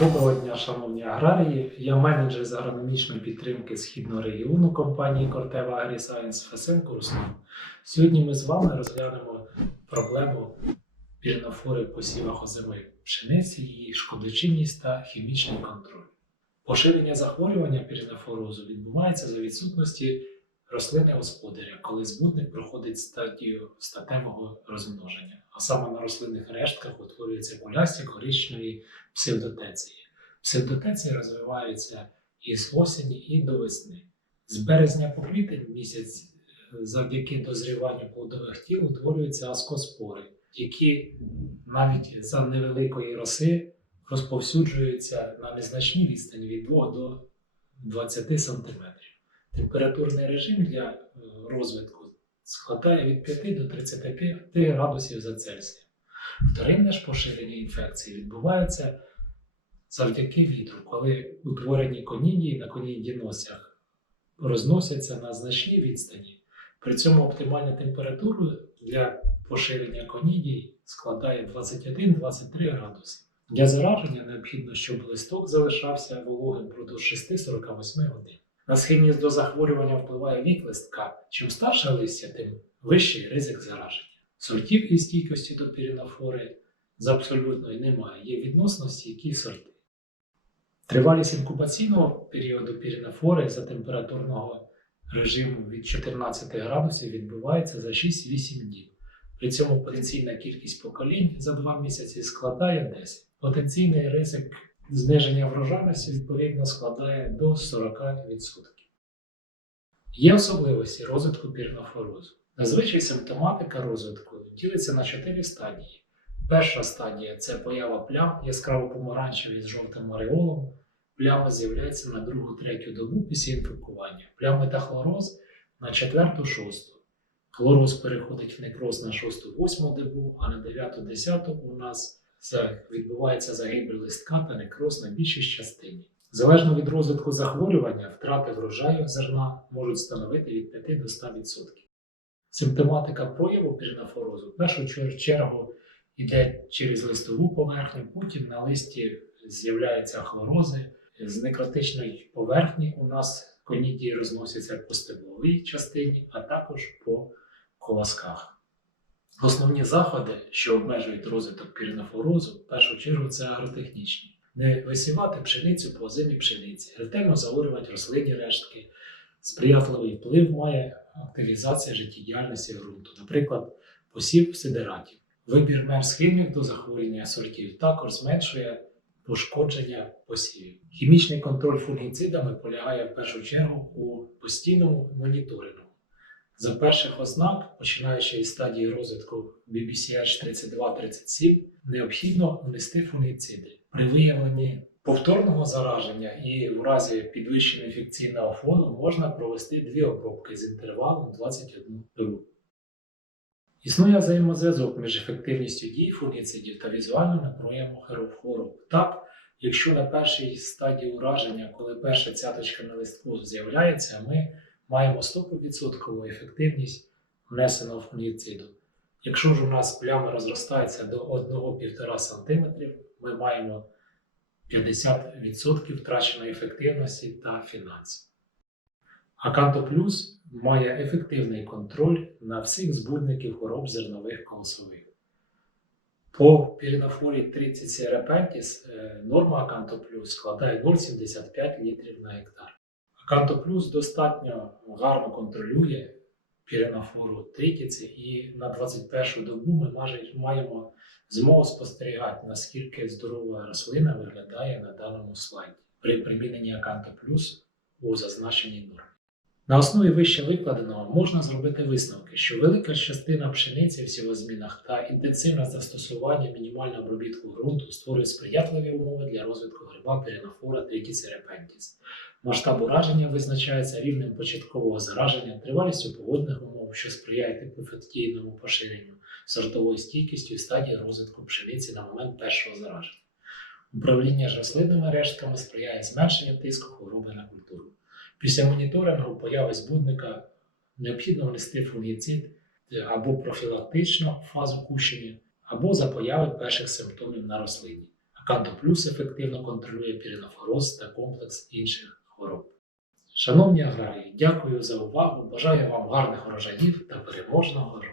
Доброго дня, шановні аграрії. Я менеджер з агрономічної підтримки східного регіону компанії Кортева Агрісайенс Фесенко Руслан. Сьогодні ми з вами розглянемо проблему пірнофори в посівах озимої пшениці, її шкодочинність та хімічний контроль. Поширення захворювання пірнофорозу відбувається за відсутності рослини господаря, коли збудник проходить стадію статевого розмноження, а саме на рослинних рештках утворюються кулясті коричневі псевдотеції. Псевдотеції розвиваються із осені і до весни. З березня по квітень місяць е, завдяки дозріванню плодових тіл утворюються аскоспори, які навіть за невеликої роси розповсюджуються на незначній відстані від 2 до 20 см. Температурний режим для е, розвитку складає від 5 до 35 градусів за Цельсієм. Вторинне ж поширення інфекції відбувається завдяки вітру, коли утворені конідії на конідіносях розносяться на значній відстані. При цьому оптимальна температура для поширення конідій складає 21-23 градуси. Для зараження необхідно, щоб листок залишався вологим впродовж 6-48 годин. На схильність до захворювання впливає вік листка. Чим старше листя, тим вищий ризик зараження. Сортів із стійкості до пірінофори з абсолютної немає. Є відносно стійкі сорти. Тривалість інкубаційного періоду пірінофори за температурного режиму від 14 градусів відбувається за 6-8 діб. При цьому потенційна кількість поколінь за 2 місяці складає 10. Потенційний ризик зниження врожайності відповідно складає до 40%. Є особливості розвитку пірнофорозу. Зазвичай симптоматика розвитку ділиться на 4 стадії. Перша стадія це поява плям яскраво помаранчеві з жовтим ореолом. Плями з'являються на другу-третю добу після інфекування. Плями та хлороз на четверту-шосту. Хлороз переходить в некроз на 6-8 добу, а на 9-10 у нас відбувається загибель листка та некроз на більшій частині. Залежно від розвитку захворювання, втрати врожаю зерна можуть становити від 5 до 100%. Симптоматика прояву пірінофорозу в першу чергу йде через листову поверхню, потім на листі з'являються хлорози. З некротичної поверхні у нас конідії розносяться по стебловій частині, а також по колосках. Основні заходи, що обмежують розвиток пірінофорозу, в першу чергу це агротехнічні. Не висівати пшеницю по озимій пшениці, ретельно заорювати рослинні рештки. Сприятливий вплив має активізація життєдіяльності ґрунту, наприклад, посів сидератів. Вибір менш схильних до захворювання сортів також зменшує пошкодження посівів. Хімічний контроль фунгіцидами полягає в першу чергу у постійному моніторингу. За перших ознак, починаючи із стадії розвитку BBCH 3237, необхідно внести фунгіциди. При виявленні повторного зараження і в разі підвищення інфекційного фону можна провести дві обробки з інтервалом 21 добу. Існує взаємозв'язок між ефективністю дій фунгіцидів та візуальним проявом хвороб. Так, якщо на першій стадії ураження, коли перша цяточка на листку з'являється, ми маємо 100% ефективність внесеного фунгіциду. Якщо ж у нас плями розростаються до 1-1,5 см, ми маємо 50% втраченої ефективності та фінансів. Аканто Плюс має ефективний контроль на всіх збудників хвороб зернових колосових. По пірінофорі 30 серапентіс е, норма Аканто Плюс складає 0,75 літрів на гектар. Аканто Плюс достатньо гарно контролює пірінофору тритіці, і на 21 добу ми майже маємо змогу спостерігати, наскільки здорова рослина виглядає на даному слайді при приміненні Аканто Плюс у зазначеній нормі. На основі вище викладеного можна зробити висновки, що велика частина пшениці в сівозмінах та інтенсивне застосування мінімального обробітку ґрунту створює сприятливі умови для розвитку гриба перенофора тритіс репентіс. Масштаб ураження визначається рівнем початкового зараження, тривалістю погодних умов, що сприяє типофектійному поширенню, сортовою стійкістю і стадії розвитку пшениці на момент першого зараження. Управління ж рослинними рештками сприяє зменшенню тиску хвороби на культуру. Після моніторингу появи збудника необхідно внести фунгіцид або профілактично фазу кущення, або за появи перших симптомів на рослині. Кантоплюс ефективно контролює пірінофороз та комплекс інших хвороб. Шановні аграрії, дякую за увагу. Бажаю вам гарних урожаїв та переможного року.